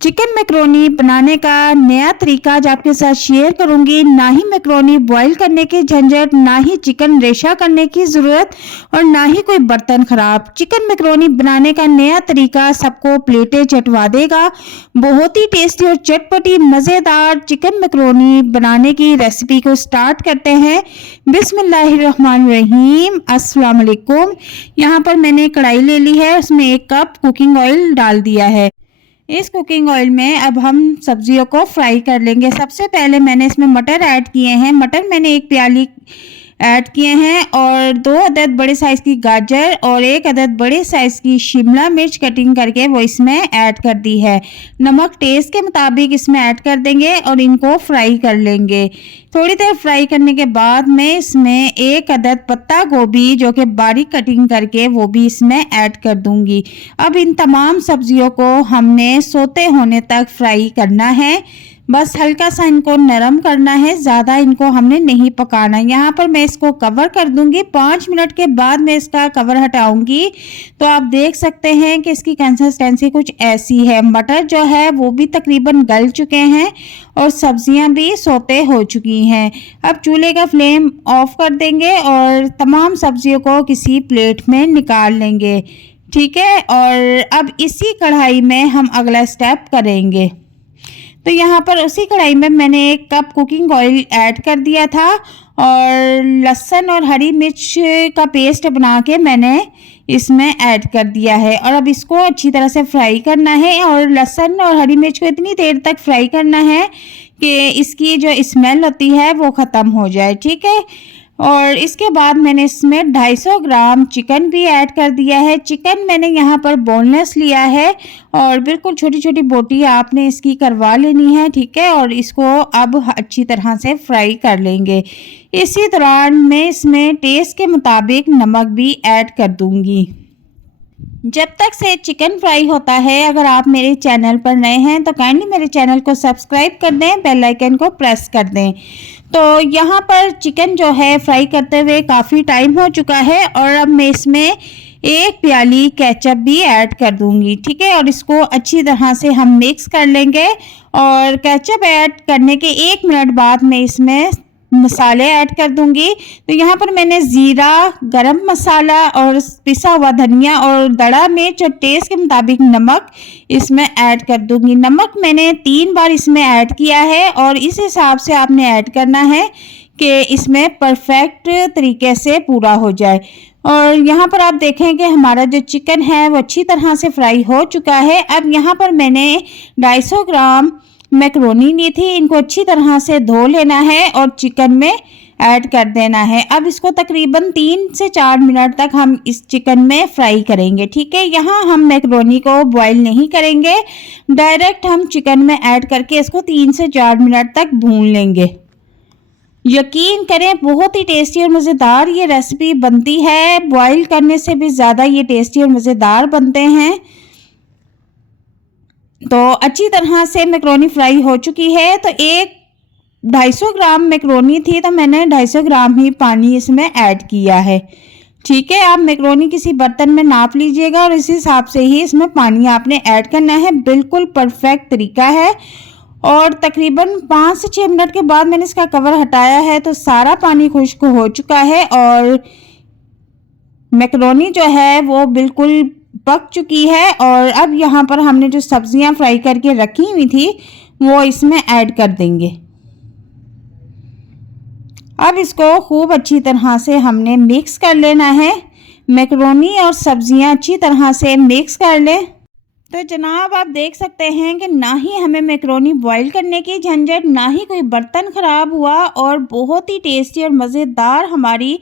Chicken macaroni बनाने का नया तरीका आज आपके साथ शेयर करूंगी। ना ही मैक्रोनी बॉईल करने की झंझट, ना ही चिकन रेशा करने की ज़रूरत और ना ही कोई बर्तन खराब। चिकन मैक्रोनी बनाने का नया तरीका सबको प्लेटें चटवा देगा। बहुत ही टेस्टी और चटपटी मज़ेदार चिकन मैक्रोनी बनाने की रेसिपी को स्टार्ट करते हैं। बिस्मिल्लाहिर्रहमानिर्रहीम। अस्सलाम वालेकुम। यहाँ पर मैंने कढ़ाई ले ली है, उसमें 1 कप कुकिंग ऑयल डाल दिया है। इस कुकिंग ऑयल में अब हम सब्जियों को फ्राई कर लेंगे। सबसे पहले मैंने इसमें मटर ऐड किए हैं। मटर मैंने 1 प्याली ऐड किए हैं और 2 अदद बड़े साइज़ की गाजर और 1 अदद बड़े साइज़ की शिमला मिर्च कटिंग करके वो इसमें ऐड कर दी है। नमक टेस्ट के मुताबिक इसमें ऐड कर देंगे और इनको फ्राई कर लेंगे। थोड़ी देर फ्राई करने के बाद मैं इसमें 1 अदद पत्ता गोभी जो कि बारीक कटिंग करके वो भी इसमें ऐड कर दूंगी। अब इन तमाम सब्जियों को हमने सोते होने तक फ्राई करना है। बस हल्का सा इनको नरम करना है, ज़्यादा इनको हमने नहीं पकाना। यहाँ पर मैं इसको कवर कर दूंगी। 5 मिनट के बाद मैं इसका कवर हटाऊंगी तो आप देख सकते हैं कि इसकी कंसिस्टेंसी कुछ ऐसी है। मटर जो है वो भी तकरीबन गल चुके हैं और सब्जियां भी सोते हो चुकी हैं। अब चूल्हे का फ्लेम ऑफ कर देंगे और तमाम सब्जियों को किसी प्लेट में निकाल लेंगे। ठीक है, और अब इसी कढ़ाई में हम अगला स्टेप करेंगे। तो यहाँ पर उसी कढ़ाई में मैंने 1 कप कुकिंग ऑयल ऐड कर दिया था और लहसुन और हरी मिर्च का पेस्ट बना के मैंने इसमें ऐड कर दिया है। और अब इसको अच्छी तरह से फ्राई करना है और लहसुन और हरी मिर्च को इतनी देर तक फ्राई करना है कि इसकी जो स्मेल होती है वो ख़त्म हो जाए। ठीक है, और इसके बाद मैंने इसमें 250 ग्राम चिकन भी ऐड कर दिया है। चिकन मैंने यहाँ पर बोनलेस लिया है और बिल्कुल छोटी छोटी बोटी आपने इसकी करवा लेनी है। ठीक है, और इसको अब अच्छी तरह से फ्राई कर लेंगे। इसी दौरान मैं इसमें टेस्ट के मुताबिक नमक भी ऐड कर दूंगी। जब तक से चिकन फ्राई होता है, अगर आप मेरे चैनल पर नए हैं तो काइंडली मेरे चैनल को सब्सक्राइब कर दें, बेल आइकन को प्रेस कर दें। तो यहाँ पर चिकन जो है फ्राई करते हुए काफ़ी टाइम हो चुका है और अब मैं इसमें 1 प्याली केचप भी ऐड कर दूंगी। ठीक है, और इसको अच्छी तरह से हम मिक्स कर लेंगे। और केचप ऐड करने के 1 मिनट बाद मैं इसमें मसाले ऐड कर दूंगी। तो यहाँ पर मैंने ज़ीरा, गरम मसाला और पिसा हुआ धनिया और दड़ा मिर्च और टेस्ट के मुताबिक नमक इसमें ऐड कर दूंगी। नमक मैंने 3 बार इसमें ऐड किया है और इस हिसाब से आपने ऐड करना है कि इसमें परफेक्ट तरीके से पूरा हो जाए। और यहाँ पर आप देखें कि हमारा जो चिकन है वो अच्छी तरह से फ्राई हो चुका है। अब यहाँ पर मैंने 250 ग्राम मैक्रोनी ली थी, इनको अच्छी तरह से धो लेना है और चिकन में ऐड कर देना है। अब इसको तकरीबन 3 से 4 मिनट तक हम इस चिकन में फ्राई करेंगे। ठीक है, यहाँ हम मैक्रोनी को बॉईल नहीं करेंगे, डायरेक्ट हम चिकन में ऐड करके इसको 3 से 4 मिनट तक भून लेंगे। यकीन करें बहुत ही टेस्टी और मज़ेदार ये रेसिपी बनती है। बॉईल करने से भी ज़्यादा ये टेस्टी और मज़ेदार बनते हैं। तो अच्छी तरह से मैक्रोनी फ्राई हो चुकी है। तो 250 ग्राम मैक्रोनी थी तो मैंने 250 ग्राम ही पानी इसमें ऐड किया है। ठीक है, आप मैक्रोनी किसी बर्तन में नाप लीजिएगा और इस हिसाब से ही इसमें पानी आपने ऐड करना है। बिल्कुल परफेक्ट तरीका है। और तकरीबन 5 से 6 मिनट के बाद मैंने इसका कवर हटाया है तो सारा पानी खुश्क हो चुका है और मैक्रोनी जो है वो बिल्कुल पक चुकी है। और अब यहाँ पर हमने जो सब्जियां फ्राई करके रखी हुई थी वो इसमें ऐड कर देंगे। अब इसको खूब अच्छी तरह से हमने मिक्स कर लेना है। मैक्रोनी और सब्जियां अच्छी तरह से मिक्स कर लें। तो जनाब आप देख सकते हैं कि ना ही हमें मैक्रोनी बॉईल करने की झंझट, ना ही कोई बर्तन ख़राब हुआ और बहुत ही टेस्टी और मज़ेदार हमारी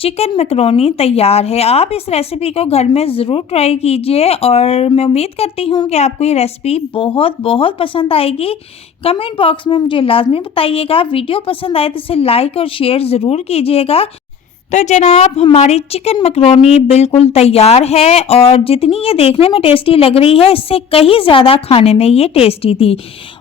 चिकन मैक्रोनी तैयार है। आप इस रेसिपी को घर में ज़रूर ट्राई कीजिए और मैं उम्मीद करती हूँ कि आपको ये रेसिपी बहुत बहुत पसंद आएगी। कमेंट बॉक्स में मुझे लाजमी बताइएगा। वीडियो पसंद आए तो इसे लाइक और शेयर ज़रूर कीजिएगा। तो जनाब हमारी चिकन मैक्रोनी बिल्कुल तैयार है और जितनी ये देखने में टेस्टी लग रही है इससे कहीं ज़्यादा खाने में ये टेस्टी थी।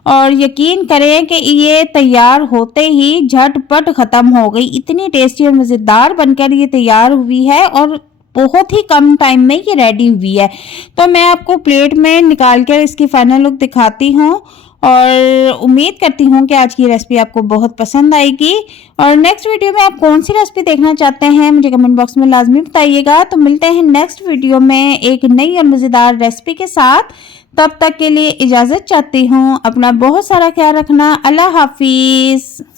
और यकीन करें कि ये तैयार होते ही झटपट ख़त्म हो गई। इतनी टेस्टी और मज़ेदार बनकर ये तैयार हुई है और बहुत ही कम टाइम में ये रेडी हुई है। तो मैं आपको प्लेट में निकाल कर इसकी फाइनल लुक दिखाती हूँ और उम्मीद करती हूँ कि आज की रेसिपी आपको बहुत पसंद आएगी। और नेक्स्ट वीडियो में आप कौन सी रेसिपी देखना चाहते हैं मुझे कमेंट बॉक्स में लाजमी बताइएगा। तो मिलते हैं नेक्स्ट वीडियो में एक नई और मज़ेदार रेसिपी के साथ। तब तक के लिए इजाज़त चाहती हूँ। अपना बहुत सारा ख्याल रखना। अल्लाह हाफिज़।